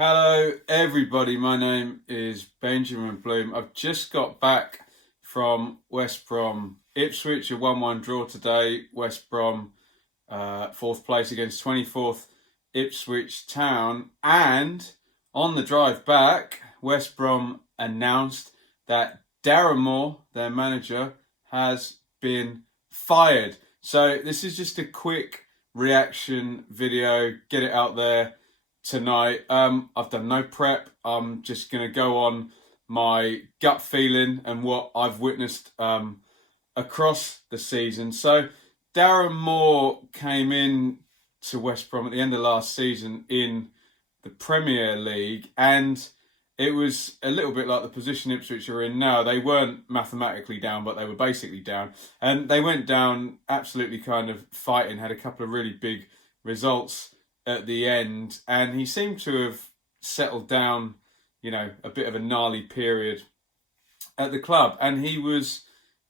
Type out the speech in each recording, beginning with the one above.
Hello everybody, my name is Benjamin Bloom. I've just got back from West Brom Ipswich, a 1-1 draw today. West Brom 4th place against 24th Ipswich Town, and on the drive back West Brom announced that Darren Moore, their manager, has been fired. So this is just a quick reaction video, get it out there tonight. I've done no prep. I'm just going to go on my gut feeling and what I've witnessed across the season. So Darren Moore came in to West Brom at the end of last season in the Premier League, and it was a little bit like the position Ipswich are in now. They weren't mathematically down, but they were basically down. And they went down absolutely kind of fighting, had a couple of really big results at the end, and he seemed to have settled down, a bit of a gnarly period at the club, and he was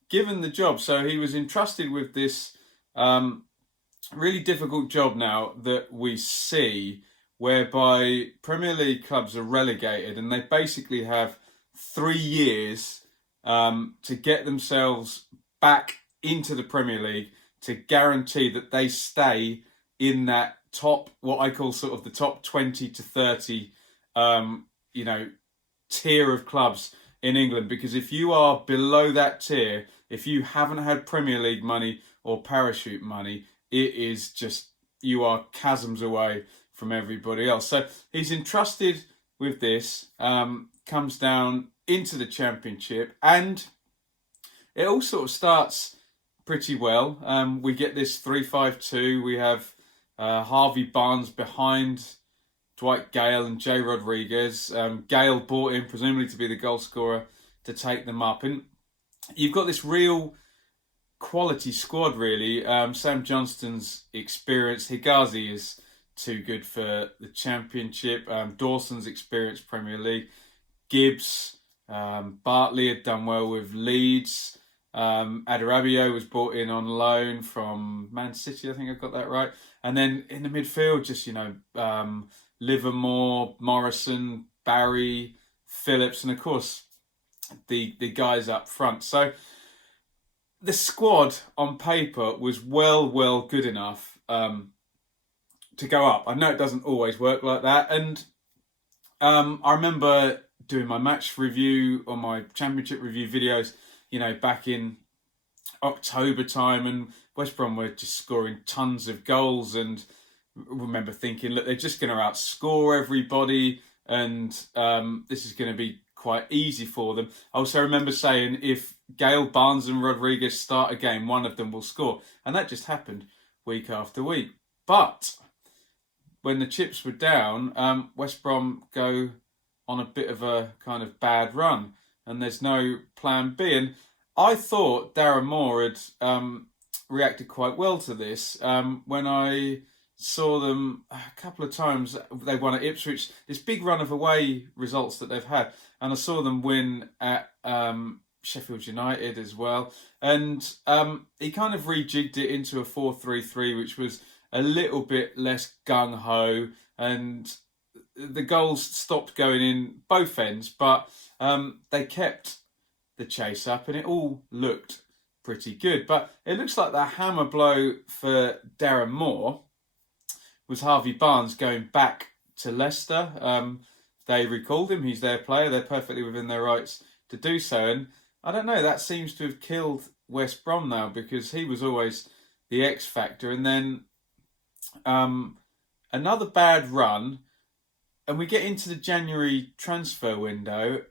given the job. So he was entrusted with this really difficult job now that we see, whereby Premier League clubs are relegated and they basically have 3 years to get themselves back into the Premier League to guarantee that they stay in that top, what I call sort of the top 20 to 30, tier of clubs in England. Because if you are below that tier, if you haven't had Premier League money or parachute money, it is just, you are chasms away from everybody else. So he's entrusted with this, comes down into the Championship, and it all sort of starts pretty well. We get this 3-5-2. We have Harvey Barnes behind Dwight Gale and Jay Rodriguez. Gale brought in presumably to be the goal scorer to take them up. And you've got this real quality squad, really. Sam Johnston's experience. Higazi is too good for the Championship. Dawson's experienced Premier League. Gibbs, Bartley had done well with Leeds. Adarabio was brought in on loan from Man City, I think I've got that right. And then in the midfield, just, Livermore, Morrison, Barry, Phillips, and of course the guys up front. So the squad on paper was well good enough to go up. I know it doesn't always work like that, and I remember doing my match review or my Championship review videos, back in October time, and West Brom were just scoring tons of goals, and I remember thinking, look, they're just going to outscore everybody, and this is going to be quite easy for them. I also remember saying, if Gale, Barnes and Rodriguez start a game, one of them will score, and that just happened week after week. But when the chips were down, West Brom go on a bit of a kind of bad run, and there's no plan B. And I thought Darren Moore had reacted quite well to this. When I saw them a couple of times, they won at Ipswich, this big run of away results that they've had, and I saw them win at Sheff United as well. And he kind of rejigged it into a 4-3-3, which was a little bit less gung-ho, and the goals stopped going in both ends, but they kept the chase up, and it all looked pretty good. But it looks like the hammer blow for Darren Moore was Harvey Barnes going back to Leicester. They recalled him, he's their player, they're perfectly within their rights to do so. And I don't know, that seems to have killed West Brom now, because he was always the X factor. And then another bad run, and we get into the January transfer window,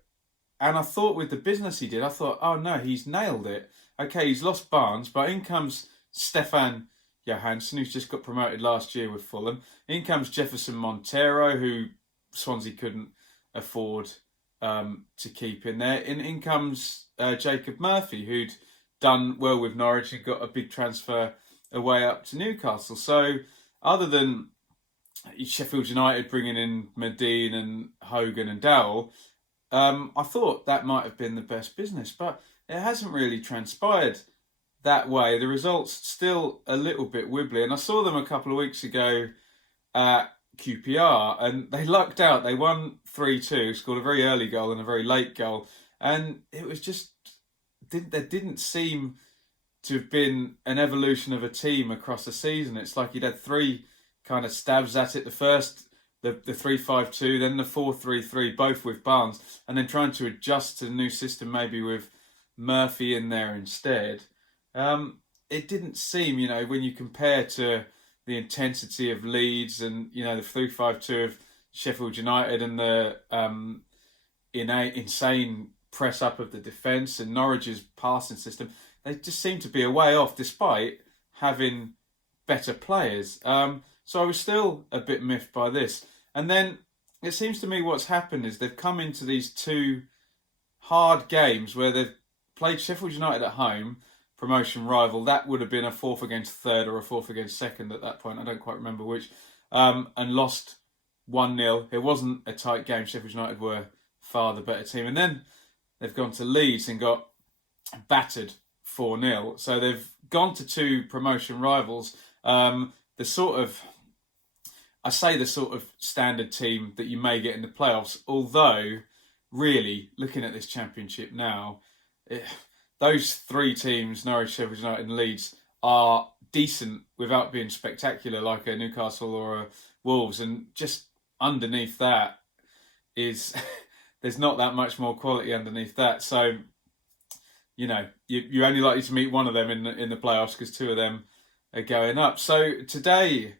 and I thought with the business he did, I thought, oh no, he's nailed it. Okay, he's lost Barnes, but in comes Stefan Johansson, who's just got promoted last year with Fulham. In comes Jefferson Montero, who Swansea couldn't afford to keep in there. And in comes Jacob Murphy, who'd done well with Norwich and got a big transfer away up to Newcastle. So other than Sheffield United bringing in Medine and Hogan and Dowell, I thought that might have been the best business, but it hasn't really transpired that way. The results still a little bit wibbly, and I saw them a couple of weeks ago at QPR, and they lucked out. They won 3-2, scored a very early goal and a very late goal, and it was just there didn't seem to have been an evolution of a team across the season. It's like you'd had three kind of stabs at it. The first, the 3-5-2, then the 4-3-3, both with Barnes, and then trying to adjust to the new system, maybe with Murphy in there instead. It didn't seem, when you compare to the intensity of Leeds and, the 3-5-2 of Sheffield United and the insane press up of the defence and Norwich's passing system, they just seem to be a way off despite having better players. So I was still a bit miffed by this. And then it seems to me what's happened is they've come into these two hard games where they've played Sheffield United at home, promotion rival. That would have been a fourth against third or a fourth against second at that point. I don't quite remember which. And lost 1-0. It wasn't a tight game. Sheffield United were far the better team. And then they've gone to Leeds and got battered 4-0. So they've gone to two promotion rivals. The sort of standard team that you may get in the playoffs. Although, really, looking at this championship now, those three teams, Norwich, Sheffield United and Leeds, are decent without being spectacular like a Newcastle or a Wolves. And just underneath that is... there's not that much more quality underneath that. So, you're only likely to meet one of them in the playoffs because two of them are going up. So today,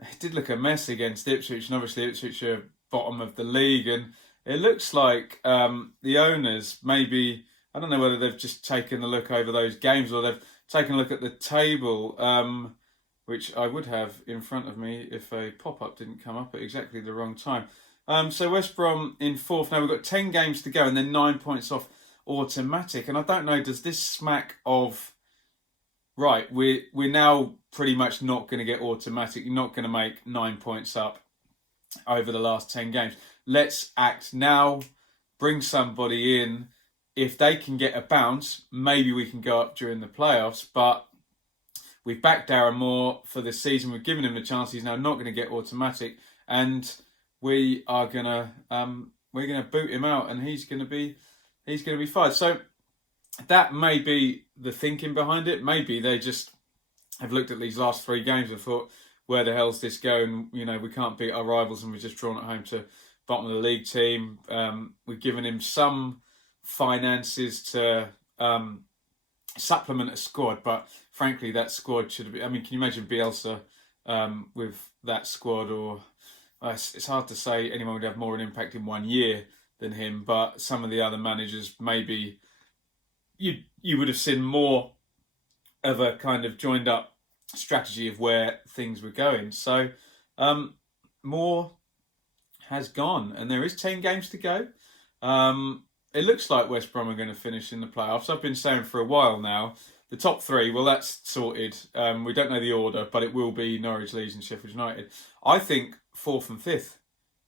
it did look a mess against Ipswich, and obviously Ipswich are bottom of the league, and it looks like the owners maybe, I don't know whether they've just taken a look over those games or they've taken a look at the table, which I would have in front of me if a pop-up didn't come up at exactly the wrong time. So West Brom in fourth. Now we've got 10 games to go and then 9 points off automatic. And I don't know, does this smack of, right, we're now pretty much not going to get automatic. You're not going to make 9 points up over the last 10 games. Let's act now, bring somebody in. If they can get a bounce, maybe we can go up during the playoffs. But we've backed Darren Moore for this season. We've given him a chance. He's now not going to get automatic. And we're gonna boot him out, and he's gonna be fired. So that may be the thinking behind it. Maybe they just have looked at these last three games and thought, where the hell's this going? We can't beat our rivals, and we're just drawn at home to bottom of the league team. We've given him some finances to supplement a squad, but frankly, that squad should have been. I mean, can you imagine Bielsa with that squad? Or it's hard to say anyone would have more an impact in 1 year than him, but some of the other managers, maybe you would have seen more of a kind of joined up strategy of where things were going. So Moore has gone, and there is 10 games to go. It looks like West Brom are going to finish in the playoffs. I've been saying for a while now, the top three, well, that's sorted. We don't know the order, but it will be Norwich, Leeds and Sheffield United. I think 4th and 5th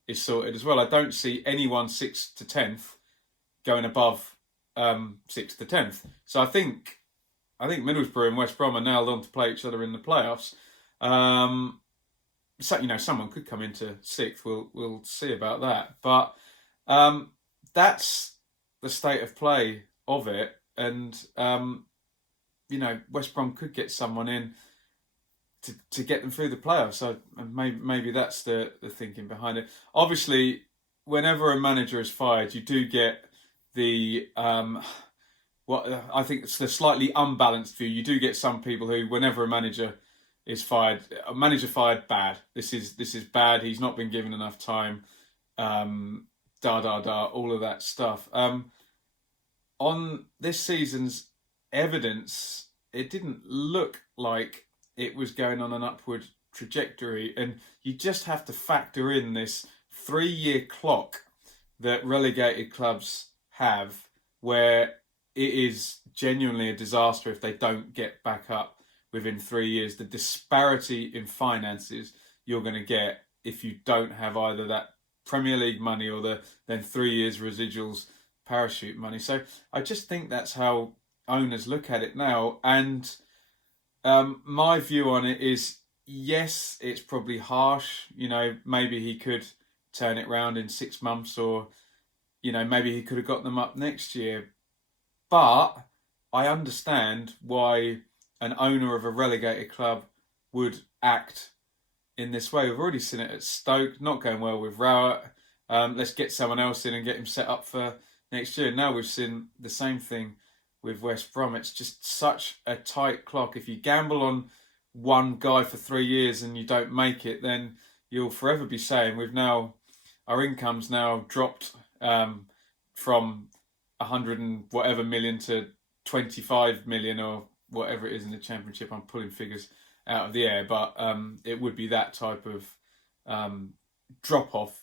is sorted as well. I don't see anyone 6th to 10th going above 6th to 10th. So I think Middlesbrough and West Brom are nailed on to play each other in the playoffs. So, someone could come into 6th. We'll see about that. But that's the state of play of it. And, West Brom could get someone in to get them through the playoffs. So maybe that's the thinking behind it. Obviously, whenever a manager is fired, you do get the what I think it's the slightly unbalanced view. You do get some people who, whenever a manager is fired, bad. This is bad. He's not been given enough time. All of that stuff. On this season's evidence, it didn't look like it was going on an upward trajectory, and you just have to factor in this 3-year clock that relegated clubs have, where it is genuinely a disaster if they don't get back up within 3 years. The disparity in finances you're going to get if you don't have either that Premier League money or then 3 years residuals parachute money. So I just think that's how owners look at it now. And my view on it is yes, it's probably harsh. You know, maybe he could turn it round in 6 months, or you know, maybe he could have got them up next year. But I understand why an owner of a relegated club would act in this way. We've already seen it at Stoke, not going well with Rowett. Let's get someone else in and get him set up for next year. Now we've seen the same thing with West Brom. It's just such a tight clock. If you gamble on one guy for 3 years and you don't make it, then you'll forever be saying our income's now dropped from 100 and whatever million to 25 million or whatever it is in the Championship. I'm pulling figures out of the air, but it would be that type of drop off.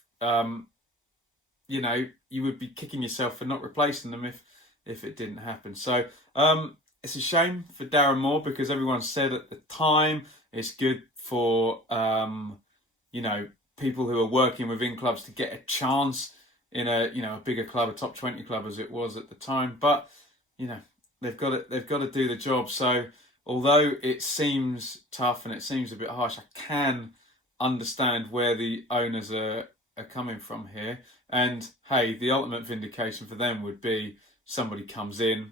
You know, you would be kicking yourself for not replacing them if it didn't happen. So it's a shame for Darren Moore, because everyone said at the time it's good for you know, people who are working within clubs to get a chance in a bigger club, a top 20 club as it was at the time. But you know, they've got to do the job. So although it seems tough and it seems a bit harsh, I can understand where the owners are coming from here. And hey, the ultimate vindication for them would be somebody comes in,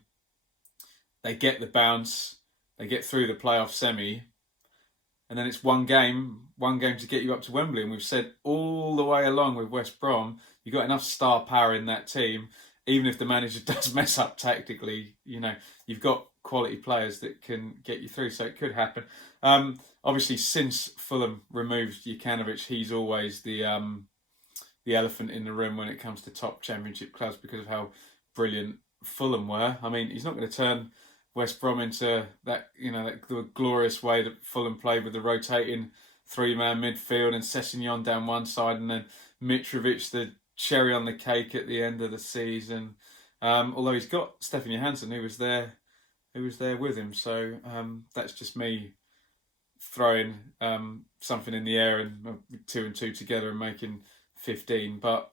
they get the bounce, they get through the playoff semi, and then it's one game to get you up to Wembley. And we've said all the way along with West Brom, you've got enough star power in that team. Even if the manager does mess up tactically, you know, you've got quality players that can get you through. So it could happen. Obviously, since Fulham removed Jukanovic, he's always the elephant in the room when it comes to top Championship clubs, because of how brilliant Fulham were. I mean, he's not going to turn West Brom into that, you know, the glorious way that Fulham played with the rotating three-man midfield and Sessegnon down one side and then Mitrovic, the cherry on the cake at the end of the season. Although he's got Stefan Johansson, who was there with him. So that's just me throwing something in the air and 2 and 2 together and making 15. But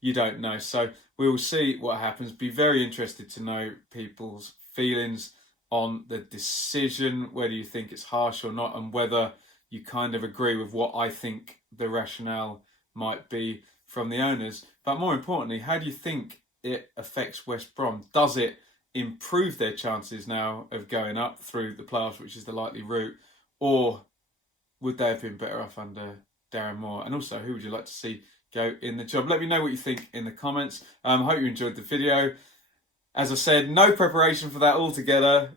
you don't know. So we will see what happens. Be very interested to know people's feelings on the decision, whether you think it's harsh or not, and whether you kind of agree with what I think the rationale might be from the owners. But more importantly, how do you think it affects West Brom? Does it improve their chances now of going up through the playoffs, which is the likely route, or would they have been better off under Darren Moore? And also, who would you like to see go in the job? Let me know what you think in the comments. I hope you enjoyed the video. As I said, no preparation for that altogether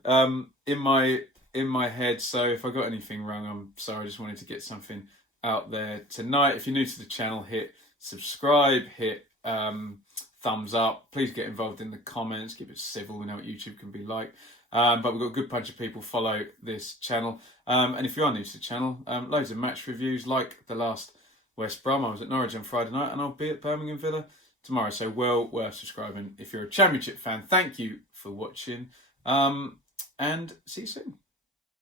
in my head. So if I got anything wrong, I'm sorry. I just wanted to get something out there tonight. If you're new to the channel, hit subscribe, hit thumbs up. Please get involved in the comments. Keep it civil. We know what YouTube can be like. But we've got a good bunch of people follow this channel. And if you are new to the channel, loads of match reviews like the last West Brom. I was at Norwich on Friday night and I'll be at Birmingham Villa tomorrow. So well worth subscribing if you're a Championship fan. Thank you for watching and see you soon.